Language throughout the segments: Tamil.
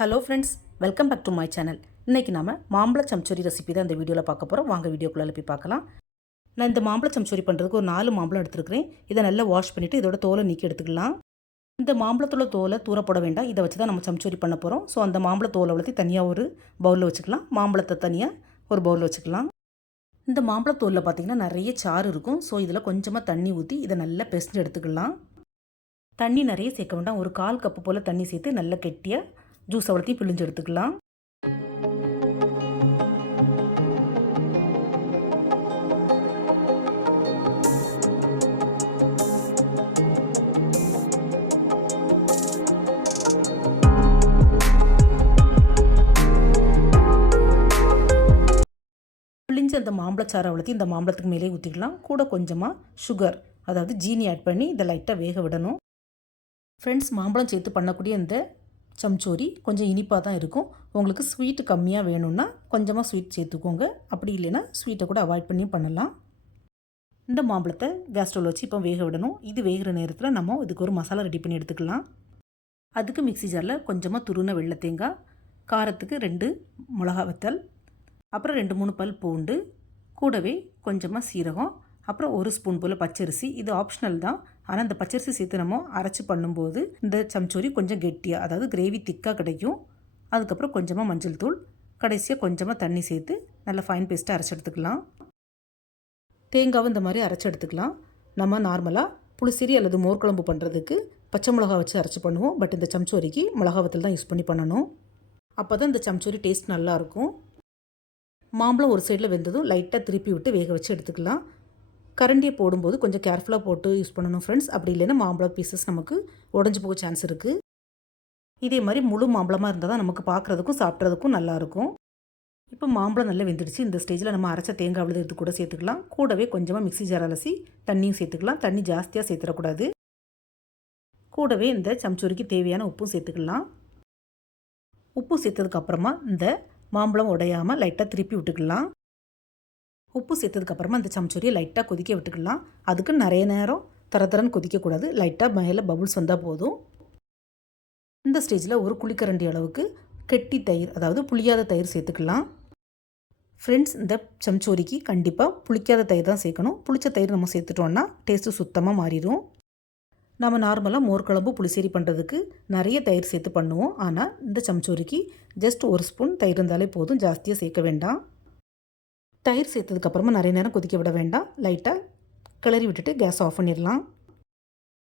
Hello friends welcome back to my channel. இன்றைக்கி நம்ம மாம்பழ சம்ச்சோரி ரெசிபி தான் இந்த வீடியோவில் பார்க்க போகிறோம் வாங்க வீடியோக்குள்ளே போய் பார்க்கலாம். நான் இந்த மாம்பழ சம்ச்சோரி பண்ணுறதுக்கு ஒரு நாலு மாம்பழம் எடுத்துருக்கிறேன். இதை நல்லா வாஷ் பண்ணிவிட்டு இதோட தோலை நீக்கி எடுத்துக்கலாம். இந்த மாம்பழத்தோட தோலை தூரப்பட வேண்டாம். இதை வச்சு தான் நம்ம சம்ச்சோரி பண்ண போகிறோம் ஸோ அந்த மாம்பழ தோலை வளர்த்தி தனியாக ஒரு பவுலில் வச்சுக்கலாம். மாம்பழத்தை தனியாக ஒரு பவுலில் வச்சுக்கலாம். இந்த மாம்பழத்தோலில் பார்த்திங்கன்னா நிறைய சாறு இருக்கும். ஸோ இதில் கொஞ்சமாக தண்ணி ஊற்றி இதை நல்லா பெசஞ்சு எடுத்துக்கலாம். தண்ணி நிறைய சேர்க்க வேண்டாம். ஒரு கால் கப்பு போல் தண்ணி சேர்த்து நல்லா கெட்டியாக ஜூஸ் அவ்வளோத்தையும் பிழிஞ்சு எடுத்துக்கலாம். பிழிஞ்சு அந்த மாம்பழச்சாரை அவ்வளோத்தையும் இந்த மாம்பழத்துக்கு மேலே ஊற்றிக்கலாம் கூட கொஞ்சமாக சுகர் அதாவது ஜீனி ஆட் பண்ணி இதை லைட்டாக வேக விடணும். ஃப்ரெண்ட்ஸ் மாம்பழம் சேர்த்து பண்ணக்கூடிய இந்த சம்ச்சோரி கொஞ்சம் இனிப்பாக தான் இருக்கும். உங்களுக்கு ஸ்வீட்டு கம்மியாக வேணும்னா கொஞ்சமாக ஸ்வீட் சேர்த்துக்கோங்க. அப்படி இல்லைன்னா ஸ்வீட்டை கூட அவாய்ட் பண்ணி பண்ணலாம். இந்த மாம்பழத்தை கேஸ் ஸ்டவ் வச்சு இப்போ வேக விடணும். இது வேகிற நேரத்தில் நம்ம இதுக்கு ஒரு மசாலா ரெடி பண்ணி எடுத்துக்கலாம். அதுக்கு மிக்சி ஜாரில் கொஞ்சமாக துருன வெள்ளை தேங்காய் காரத்துக்கு ரெண்டு மிளகா வத்தல் அப்புறம் ரெண்டு மூணு பல் பூண்டு கூடவே கொஞ்சமாக சீரகம் அப்புறம் ஒரு ஸ்பூன் போல் பச்சரிசி. இது ஆப்ஷனல் தான். ஆனால் இந்த பச்சரிசி சேர்த்து நம்ம அரைச்சி பண்ணும்போது இந்த சம்ச்சோரி கொஞ்சம் கெட்டியாக அதாவது கிரேவி திக்காக கிடைக்கும். அதுக்கப்புறம் கொஞ்சமாக மஞ்சள் தூள் கடைசியாக கொஞ்சமாக தண்ணி சேர்த்து நல்லா ஃபைன் பேஸ்ட்டாக அரைச்சி எடுத்துக்கலாம். தேங்காவும் இந்த மாதிரி அரைச்சி எடுத்துக்கலாம். நம்ம நார்மலாக புளிசேரி அல்லது மோர் குழம்பு பண்ணுறதுக்கு பச்சை மிளகா வச்சு அரைச்சி பண்ணுவோம். பட் இந்த சம்ச்சோரிக்கு மிளகாவத்தில் தான் யூஸ் பண்ணி பண்ணணும். அப்போ தான் இந்த சம்ச்சோரி டேஸ்ட் நல்லாயிருக்கும் மாம்பழம் ஒரு சைடில் வெந்ததும் லைட்டாக திருப்பி விட்டு வேக வச்சு எடுத்துக்கலாம். கரண்டியை போடும்போது கொஞ்சம் கேர்ஃபுல்லாக போட்டு யூஸ் பண்ணணும் ஃப்ரெண்ட்ஸ் அப்படி இல்லைன்னா மாம்பழம் பீசஸ் நமக்கு உடஞ்சி போக சான்ஸ் இருக்குது இதே மாதிரி முழு மாம்பழமாக இருந்தால் தான் நமக்கு பார்க்குறதுக்கும் சாப்பிட்றதுக்கும் நல்லாயிருக்கும் இப்போ மாம்பழம் நல்லா வெந்துடுச்சு. இந்த ஸ்டேஜில் நம்ம அரைச்ச தேங்காய் விழுது எடுத்து கூட சேர்த்துக்கலாம். கூடவே கொஞ்சமாக மிக்சி ஜார் அலசி தண்ணியும் சேர்த்துக்கலாம். தண்ணி ஜாஸ்தியாக சேர்த்துடக்கூடாது. கூடவே இந்த சம்ச்சூரிக்கு தேவையான உப்பும் சேர்த்துக்கலாம். உப்பு சேர்த்ததுக்கப்புறமா இந்த மாம்பழம் உடையாமல் லைட்டாக திருப்பி விட்டுக்கலாம். உப்பு சேர்த்ததுக்கப்புறமா அந்த சமச்சோரியை லைட்டாக கொதிக்க விட்டுக்கலாம். அதுக்கு நிறைய நேரம் தர தரன்னு கொதிக்கக்கூடாது. லைட்டாக மேலே பபுள்ஸ் வந்தால் போதும். இந்த ஸ்டேஜில் ஒரு குளிக்கரண்டி அளவுக்கு கெட்டி தயிர் அதாவது புளியாத தயிர் சேர்த்துக்கலாம். ஃப்ரெண்ட்ஸ் இந்த சம்ச்சோரிக்கு கண்டிப்பாக புளிக்காத தயிர் தான் சேர்க்கணும். புளிச்ச தயிர் நம்ம சேர்த்துட்டோன்னா டேஸ்ட்டு சுத்தமாக மாறிடும். நம்ம நார்மலாக மோர் குழம்பு புளிசேரி பண்ணுறதுக்கு நிறைய தயிர் சேர்த்து பண்ணுவோம். ஆனால் இந்த சம்ச்சோரிக்கு ஜஸ்ட் ஒரு ஸ்பூன் தயிர் இருந்தாலே போதும். ஜாஸ்தியாக சேர்க்க வேண்டாம். தயிர் சேர்த்ததுக்கப்புறமா நிறைய நேரம் கொதிக்க விட வேண்டாம். லைட்டாக கிளறி விட்டுட்டு கேஸ் ஆஃப் பண்ணிடலாம்.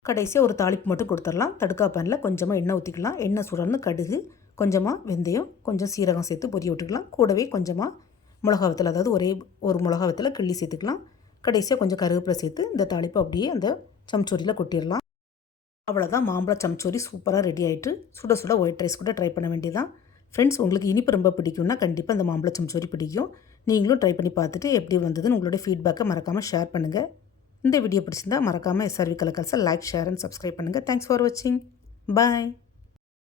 கடைசியாக ஒரு தாளிப்பு மட்டும் கொடுத்துடலாம். தடுக்கா பேனில் கொஞ்சமாக எண்ணெய் ஊற்றிக்கலாம் எண்ணெய் சுடர்னு கடுகு கொஞ்சமாக வெந்தயம் கொஞ்சம் சீரகம் சேர்த்து பொரிய விட்டுக்கலாம். கூடவே கொஞ்சமாக மிளகா வத்தல் அதாவது ஒரே ஒரு மிளகா வத்தல் கிள்ளி சேர்த்துக்கலாம். கடைசியாக கொஞ்சம் கருவேப்பிலை சேர்த்து இந்த தாளிப்பு அப்படியே அந்த சம்ச்சோரியில் கொட்டிடலாம். அவ்வளோதான் மாம்பழ சம்ச்சோரி சூப்பராக ரெடி ஆகிட்டு சுட சுட ஒயிட் ரைஸ் கூட ட்ரை பண்ண வேண்டியதான் ஃப்ரெண்ட்ஸ் உங்களுக்கு இனிப்பு ரொம்ப பிடிக்கும்னா கண்டிப்பாக அந்த மாம்பழ சம்சோரி பிடிக்கும். நீங்களும் ட்ரை பண்ணி பார்த்துட்டு எப்படி வந்ததுன்னு உங்களுடைய ஃபீட்பேக்கை மறக்காமல் ஷேர் பண்ணுங்கள் இந்த வீடியோ பிடிச்சிருந்தா மறக்காமல் எஸ்ஆர்வி கலக்கல்ஸை லைக் ஷேர் அண்ட் சப்ஸ்கிரைப் பண்ணுங்கள் தேங்க்ஸ் ஃபார் வாட்சிங் பாய்